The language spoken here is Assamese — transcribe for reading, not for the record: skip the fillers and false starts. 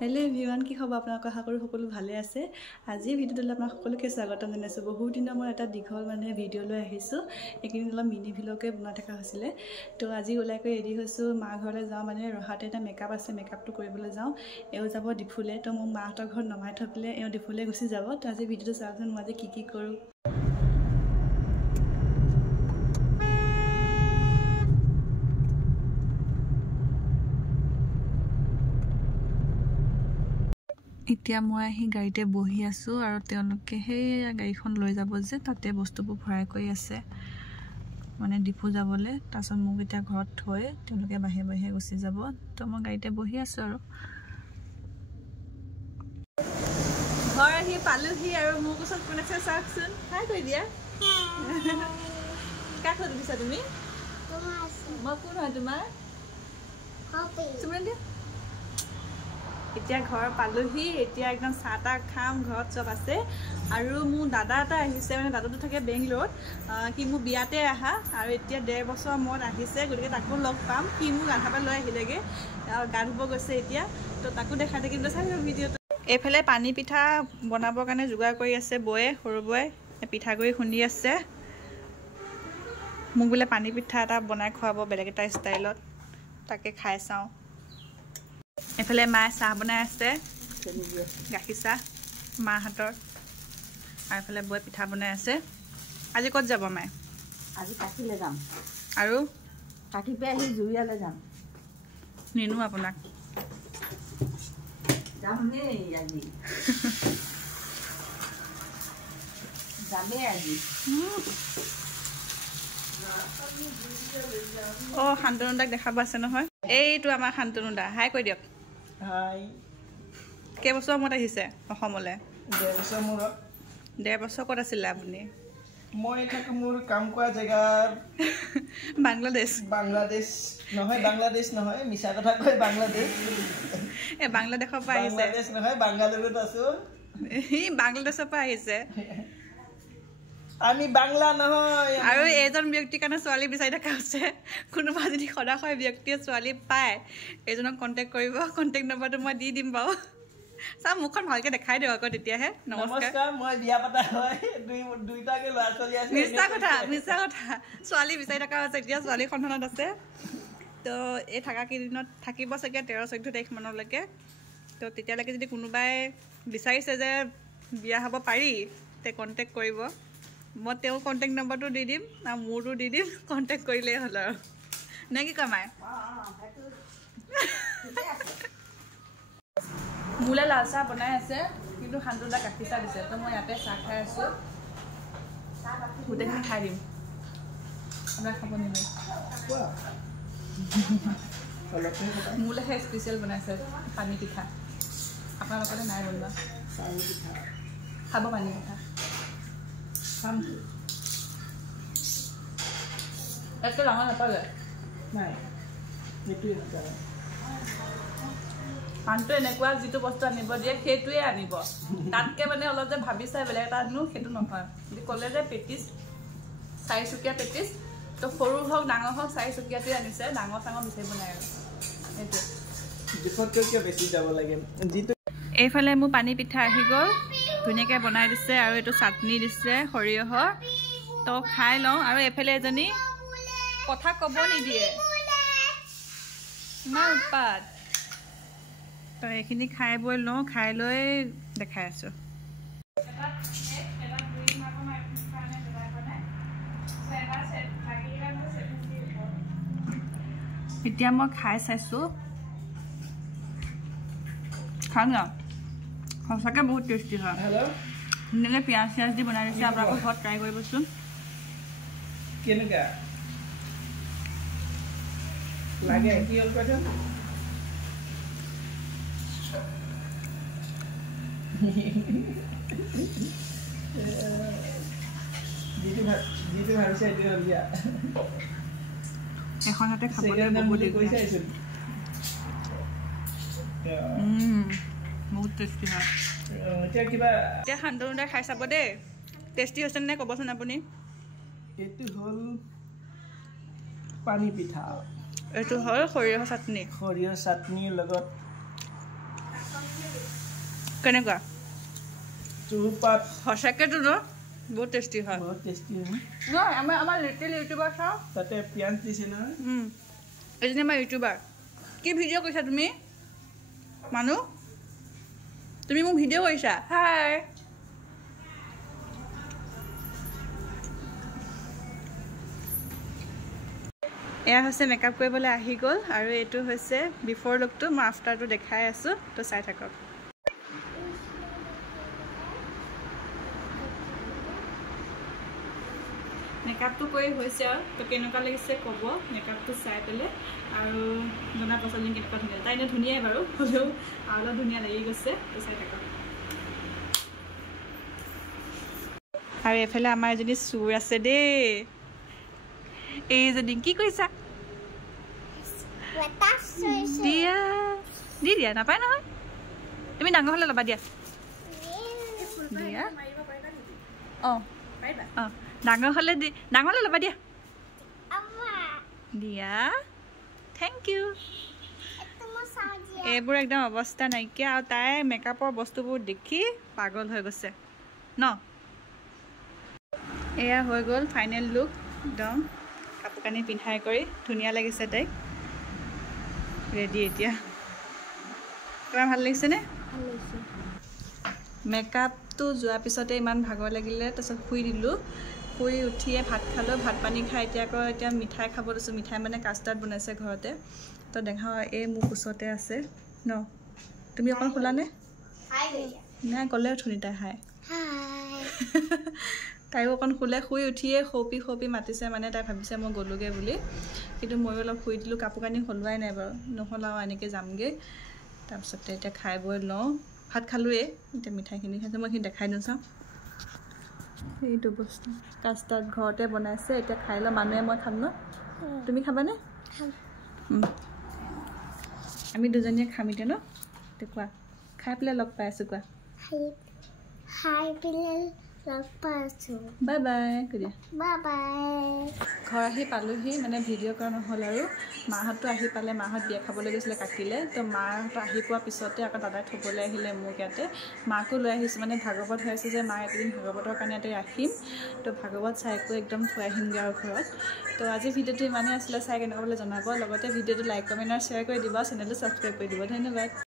হেল্ল' এভৰিৱান, কি খবৰ আপোনালোকৰ? আশা কৰোঁ সকলো ভালে আছে। আজি ভিডিঅ'টোলৈ আপোনাক সকলোকে স্বাগতম জনাইছোঁ। বহুত দিনৰ মই এটা দীঘল ভিডিঅ' লৈ আহিছোঁ। এইকেইদিন অলপ মিনি ভিলকে বনাই থকা হৈছিলে। তো আজি ওলাই কৰি ৰেডি হৈছোঁ, মাৰ ঘৰলৈ যাওঁ। ৰহাতে এটা মেকআপ আছে, মেকআপটো কৰিবলৈ যাওঁ। এওঁ যাব ডিফুলে, তো মোক মাহঁতৰ ঘৰত নমাই থৈ পেলাই এওঁ ডিফুলে গুচি যাব। তো আজি ভিডিঅ'টো চাওকচোন, মই আজি কি কৰোঁ। এতিয়া মই আহি গাড়ীতে বহি আছোঁ আৰু তেওঁলোকে সেই গাড়ীখন লৈ যাব যে তাতে বস্তুবোৰ ভৰাই কৰি আছে ডিপু যাবলৈ। তাৰপিছত মোক এতিয়া ঘৰত থৈ তেওঁলোকে বাহিৰে বাহিৰে গুচি যাব। তো মই গাড়ীতে বহি আছোঁ আৰু ঘৰ আহি পালোহি আৰু মোৰ ওচৰত কোন আছে চাওকচোন। হাই কৈ দিয়া। কাক লৈ দিছা তুমি? মই কোন হয় তোমাৰ? এতিয়া ঘৰ পালোহি। এতিয়া একদম চাহ তাহ খাম, ঘৰত চব আছে। আৰু মোৰ দাদা এটা আহিছে, দাদাটো থাকে বেংগলোৰত। সি মোৰ বিয়াতে আহা আৰু এতিয়া 1.5 বছৰ মূৰত আহিছে, গতিকে তাকো লগ পাম। সি মোক আধাৰ পৰা লৈ আহিলেগৈ, গা ধুব গৈছে এতিয়া। তো তাকো দেখাই থাকিম, চাই ভিডিঅ'টো। এইফালে পানী পিঠা বনাবৰ কাৰণে যোগাৰ কৰি আছে বৌয়ে, সৰু বৌয়ে পিঠাগুড়ি খুন্দি আছে। মোক বোলে পানী পিঠা এটা বনাই খুৱাব বেলেগ এটা ষ্টাইলত, তাকে খাই চাওঁ। এইফালে মায়ে চাহ বনাই আছে, গাখীৰ চাহ মাৰ হাতৰ। আৰু এইফালে বৌয়ে পিঠা বনাই আছে। আজি ক'ত যাব মায়ে? আজি কাকিলৈ যাম। আৰু কাকি পে আহি জুৰিয়ালৈ যাম। নিনো আপোনাক। যাম দেই আজি। যামেই আজি। শান্তনু দাক দেখাব আছে নহয়। এইটো আমাৰ শান্তনু দা। হাই কৈ দিয়ক। হাই। কেইবছৰ মূৰত আহিছে অসমলৈ? 1.5 বছৰ মূৰত। 1.5 বছৰ ক'ত আছিলে আপুনি? মই থাকোঁ মোৰ কাম কৰা জেগা বাংলাদেশ। বাংলাদেশ নহয়, মিছা কথা কয় বাংলাদেশ। এই বাংলাদেশৰ পৰা আহিছে। বাংলাদেশ নহয়, বাংগালুৰুত আছোঁ। সি বাংলাদেশৰ পৰা আহিছে। আমি বাংলা নহয়। আৰু এইজন ব্যক্তিৰ কাৰণে ছোৱালী বিচাৰি থকা হৈছে। কোনোবা যদি সদাশয় ব্যক্তিয়ে ছোৱালী পায়, এইজনক কণ্টেক্ট কৰিব। কণ্টেক্ট নম্বৰটো মই দি দিম বাৰু। চাওক মুখখন ভালকৈ দেখাই দিয়ক আকৌ, তেতিয়াহে। নমস্কাৰ, মই বিয়া পতা হয়, দুইটাকে ল'ৰা ছোৱালী আছে। মিছা কথা। ছোৱালী বিচাৰি থকা হৈছে, এতিয়া ছোৱালী সন্ধানত আছে। তো এই থকাকেইদিনত থাকিব চাগে 13-14 তাৰিখ মানলৈকে। তো তেতিয়ালৈকে যদি কোনোবাই বিচাৰিছে যে বিয়া হ'ব পাৰি, তে কণ্টেক্ট কৰিব। মই তেওঁৰ কণ্টেক্ট নম্বৰটো দি দিম আৰু মোৰটো দি দিম, কণ্টেক্ট কৰিলেই হ'ল আৰু। নে কি কয় মায়ে? মোলৈ লাল চাহ বনাই আছে, কিন্তু শান্তনু দা গাখীৰ চাহ দিছে। তো মই ইয়াতে চাহ খাই আছোঁ, গোটেইখিনি খাই দিম। আপোনাক খাব নিদিওঁ। মোলৈহে স্পেচিয়েল বনাইছে পানী পিঠা, আপোনালোকলৈ নাই বনোৱা। খাব পানী পিঠা? খাম। একে ডাঙৰ নাপালে নাই, সেইটোৱে মানুহটো এনেকুৱা, যিটো বস্তু আনিব দিয়ে সেইটোৱে আনিব। তাতকৈ অলপ যে ভাবি চাই বেলেগ এটা আনো, সেইটো নহয়। যদি ক'লে যে পেটিছ, 4চকীয়া পেটিছ, তো সৰু হওক ডাঙৰ হওক 4চকীয়াটোৱে আনিছে। ডাঙৰ চাঙৰ বিচাৰিব নাই আৰু সেইটোৱে। জোখতকৈ বেছি যাব লাগে। এইফালে মোৰ পানী পিঠা আহি গ'ল, ধুনীয়াকৈ বনাই দিছে। আৰু এইটো চাটনি দিছে সৰিয়হৰ। তো খাই লওঁ। আৰু এইফালে এজনী কথা ক'ব নিদিয়ে, ইমান উৎপাত। তো এইখিনি খাই বৈ লওঁ, খাই লৈ দেখাই আছোঁ। এতিয়া মই খাই চাইছোঁ, খাম ন, সঁচাকৈ বহুত টেষ্টি হয়। ধুনীয়াকৈ পিঁয়াজ চিয়াজ দি বনাই দিছে। আপোনালোকৰ ঘৰত ট্ৰাই কৰিবচোন। কেনেকুৱা লাগে? কি হ'ল কৈছে? যিটো ভাবিছে সেইটো হ'ল দিয়া। এখন হাতে খাবলৈ বহুত বহুত টেষ্টি হয়। এতিয়া শান্তনু দাই খাই চাব দেই, টেষ্টি হৈছে নে ক'বচোন আপুনি। এইটো হ'ল পানী পিঠা। এইটো হ'ল সৰিয়হ চাটনি। সৰিয়হ চাটনিৰ লগত কেনেকুৱা চুপাত সঁচাকেতো ন বহুত টেষ্টি হয় বহুত টেষ্টি হয় নহয় আমাৰ লিটিল ইউটিউবাৰ চাওঁ তাতে পিঁয়াজ দিছে নহয় এজনী আমাৰ ইউটিউবাৰ কি ভিডিঅ' কৰিছা তুমি মানুহ তুমি মোক ভিডিঅ' কৰিছা হাই এয়া হৈছে মেকআপ কৰিবলৈ আহি গ'ল আৰু এইটো হৈছে বিফৰ লুকটো মই আফটাৰটো দেখাই আছোঁ তো চাই থাকক মেকআপটো কৰি হৈছে আৰু তো কেনেকুৱা লাগিছে ক'ব মেকআপটো চাই পেলাই আৰু জনা পচন্দ কেনেকুৱা ধুনীয়া তাই এনেই ধুনীয়াই বাৰু হ'লেও আৰু অলপ ধুনীয়া লাগি গৈছে তো চাই থাকক আৰু এফালে আমাৰ এজনী চুৰ আছে দেই এইজনী কি কৰিছা দিয়া দি দিয়া নাপায় নহয় তুমি ডাঙৰ হ'লে ল'বা দিয়া দিয়া অঁ অঁ ডাঙৰ হ'লে ল'বা দিয়া দিয়া থেংক ইউ এইবোৰ একদম অৱস্থা নাইকিয়া আৰু তাই মেকআপৰ বস্তুবোৰ দেখি পাগল হৈ গৈছে ন এয়া হৈ গ'ল ফাইনেল লুক একদম কাপোৰ কানি পিন্ধাই কৰি ধুনীয়া লাগিছে তাইক ৰেডি এতিয়া তোমাৰ ভাল লাগিছেনে মেকআপটো যোৱাৰ পিছতে ইমান ভাগৰ লাগিলে তাৰপিছত শুই দিলোঁ শুই উঠিয়ে ভাত খালোঁ ভাত পানী খাই এতিয়া মিঠাই খাব লৈছোঁ মিঠাই মানে কাষ্টাৰ্ড বনাইছে ঘৰতে তো দেখা এই মোৰ ওচৰতে আছে ন তুমি অকণ খোলানে নাই ক'লে উঠনি তাই হাই তাইও অকণ শুলে শুই উঠিয়ে সৌপি মাতিছে মানে তাই ভাবিছে মই গ'লোগৈ বুলি কিন্তু ময়ো অলপ শুই দিলোঁ কাপোৰ কানি সলোৱাই নাই বাৰু নহ'লাও এনেকৈ যামগৈ তাৰপিছতে এতিয়া খাই বৈ লওঁ ভাত খালোঁৱেই এতিয়া মিঠাইখিনি খাইছোঁ মই এইখিনি দেখাই দিওঁ চাওঁ এইটো বস্তু কাষ্টাৰ্ড ঘৰতে বনাইছে এতিয়া খাই লওঁ মানুহে মই খাম ন তুমি খাবানে আমি দুজনীয়ে খাম এতিয়া ন এতিয়া কোৱা খাই পেলাই লগ পাই আছোঁ কোৱা বাই বাই কৈ দিয়া ঘৰ আহি পালোহি মানে ভিডিঅ' কৰা নহ'ল আৰু মাহঁতো আহি পালে মাহঁত বিয়া খাবলৈ গৈছিলে কাকিলে তো মাহঁতো আহি পোৱাৰ পিছতে আকৌ দাদাই থ'বলৈ আহিলে মোক ইয়াতে মাকো লৈ আহিছোঁ মানে ভাগৱত হৈ আছে যে মা একেদিন ভাগৱতৰ কাৰণে ইয়াতে ৰাখিম তো ভাগৱত চাইকৈ একদম থৈ আহিমগৈ আৰু ঘৰত তো আজি ভিডিঅ'টো ইমানেই আছিলে চাই কেনেকুৱা বুলি জনাব লগতে ভিডিঅ'টো লাইক কমেণ্ট আৰু শ্বেয়াৰ কৰি দিব চেনেলটো ছাবস্ক্ৰাইব কৰি দিব ধন্যবাদ